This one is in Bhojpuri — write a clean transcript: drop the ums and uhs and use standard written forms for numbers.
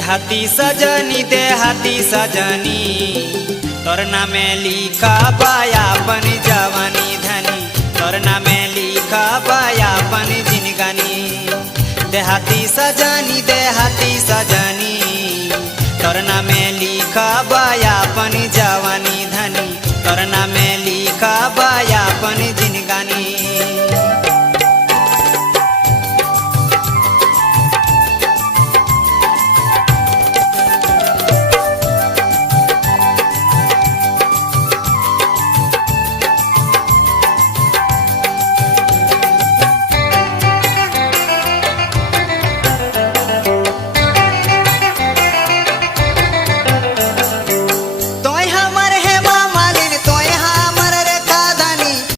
देहाती सजनी तोर नामे लिखा बायापन जवानी धनी तोर नामे लिखा बायापन जिनगानी देहाती